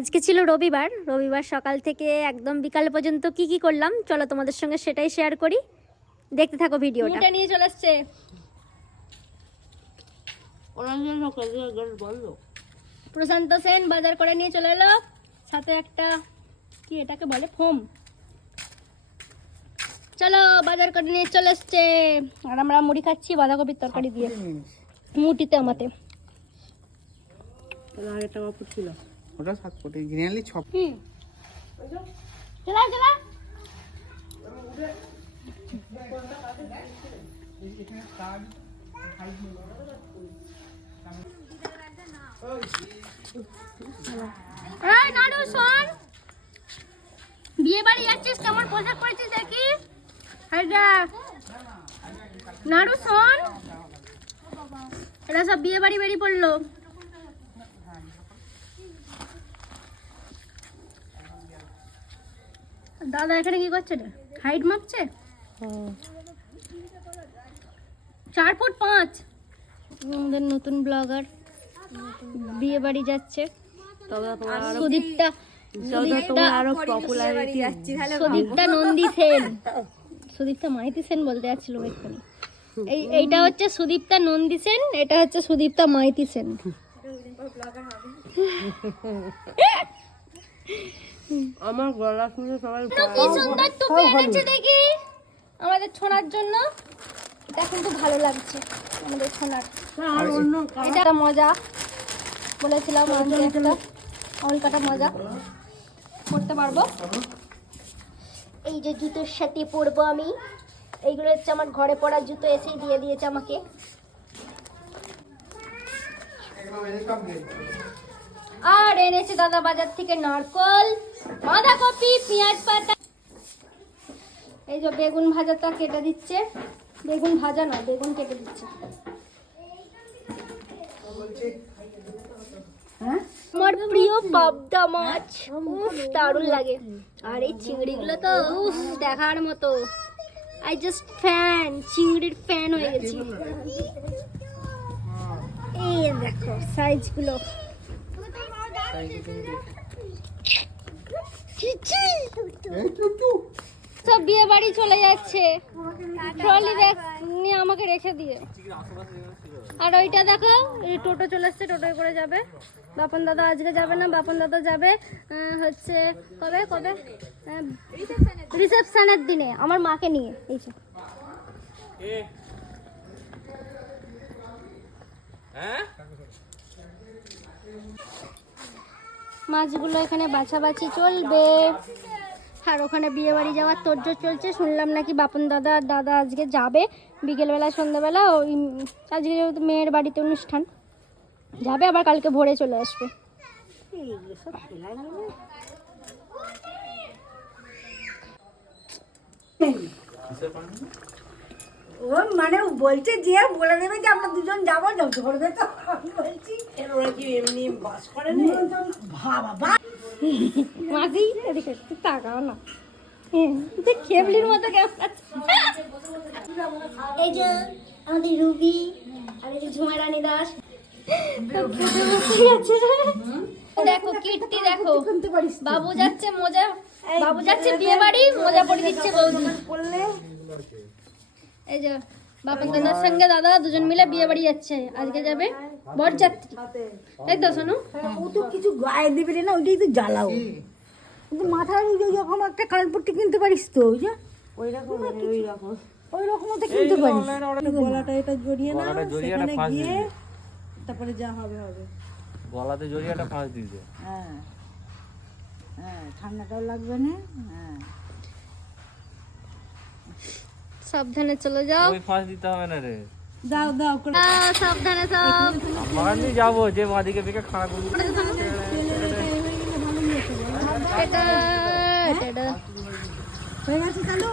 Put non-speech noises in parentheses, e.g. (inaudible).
আজকে ছিল রবিবার। রবিবার সকাল থেকে একদম বিকাল পর্যন্ত কি কি করলাম চলো তোমাদের সঙ্গে সেটাই শেয়ার করি। দেখতে থাকো ভিডিওটা নিয়ে চলে আসছে। প্রশান্ত সেন বাজার করে নিয়ে চলে এলো। সাথে একটা কি এটাকে বলে? ফোম। চলো বাজার করে নিয়ে চলে এসছে আর আমরা মুড়ি খাচ্ছি বাঁধাকপির তরকারি দিয়ে। মুটিতে আমাতে। ওটা সাত কোটি গ্রিনালি ছ বিয়ে বাড়ি যাচ্ছিস, কেমন পোশাক পরেছিস দেখি। নাড়ু শোন। এরা সব বিয়ে বাড়ি বেরিয়ে পড়ল দাদা এখানে কি করছে রে? হাইট মাপছে? চার ফুট পাঁচ। আমাদের নতুন ব্লগার বিয়ে বাড়ি যাচ্ছে। সুদীপ্তা সুদীপ্তা সুদীপ্তা নন্দী সেন। সুদীপ্তা মাইতি সেন বলতে যাচ্ছিল এক্ষুনি। এই এইটা হচ্ছে সুদীপ্তা নন্দী সেন এটা হচ্ছে সুদীপ্তা মাইতি সেন। (laughs) আমার গলা শুনে সবাই কি সুন্দর টুপি এনেছে দেখি। আমাদের ছোনার জন্য। এটা কিন্তু ভালো লাগছে আমাদের ছোনার। এটা একটা মজা। বলেছিলাম অলকাটা মজা করতে পারব। এই যে জুতোর সাথে পরবো আমি। এইগুলো হচ্ছে আমার ঘরে পড়ার জুতো এসেই দিয়ে দিয়েছে আমাকে। আর এনেছে দাদা বাজার থেকে নারকল বাঁধাকপি পেঁয়াজ পাতা। এই যে বেগুন ভাজাটা কেটে দিচ্ছে। বেগুন ভাজা না বেগুন কেটে দিচ্ছে। আমার প্রিয় পাবদা মাছ। উফ দারুণ লাগে। আর এই চিংড়িগুলো তো উফ দেখার মতো। আই জাস্ট ফ্যান চিংড়ির ফ্যান হয়ে গেছি। এই দেখো সাইজগুলো সব বিয়ে বাড়ি চলে যাচ্ছে। ট্রলি দেখ, নিয়ে আমাকে রেখে দিয়ে। আর ওইটা দেখো, এই টোটো চলে আসছে, টোটোয় করে যাবে। বাপন দাদা আজকে যাবে না, বাপন দাদা যাবে হচ্ছে, কবে কবে? রিসেপশনের দিনে, আমার মাকে নিয়ে, এই যে। মাছগুলো এখানে বাছাবাছি চলবে। আর ওখানে বিয়ে বাড়ি যাওয়ার তোরজোর চলছে। শুনলাম নাকি বাপন দাদা আর দাদা আজকে যাবে। বিকেলবেলা, সন্ধ্যাবেলা ওই আজকে যেহেতু মেয়ের বাড়িতে অনুষ্ঠান, যাবে আবার কালকে ভোরে চলে আসবে। ও মানে বলছে যে, বলে দেবে যে আমরা দুজন যাব করবে তো বলছি। ওরা কি এমনি বাস করে ভাবা বা মাঝি এদিকে একটু তাকাও না। হ্যাঁ, তুই খেবলির মতো কেমন এই যে আমাদের রুবি আর এই যে ঝুমা রানী দাস। তো খেতে বসে গেছে দেখো কীর্তি দেখো। বাবু যাচ্ছে মজা বাবু যাচ্ছে বিয়ে বাড়ি মজা পড়ে দিচ্ছে বৌদি। এই যে বাপন দাদার সঙ্গে দাদা দুজন মিলে বিয়ে বাড়ি যাচ্ছে। আজকে যাবে? বরযাত্রী। তাই তো শোনো। ও তো কিছু গায়ে দেবে না ওইটাই তো জ্বালাও। কিন্তু মাথার ওই যখন একটা কানপট্টি কিনতে পারিস তো ওই যে। ওই রকম ওই রকম ওই রকম তো কিনতে পারিস। গলাটা এটা জড়িয়ে না সেখানে গিয়ে তারপরে যা হবে হবে। গলাতে জড়িয়ে একটা ফাঁস দিয়েছে। হ্যাঁ। হ্যাঁ ঠান্ডাটাও লাগবে না হ্যাঁ। সাবধানে চলে যাও। ওই ফাঁস দিতে হবে না রে। দাও দাও করে আহ, সাবধানে সব বাগানে যাব যে মাদিকে দিকে খাড়া করব এটা এটা হয়ে গেছে চালু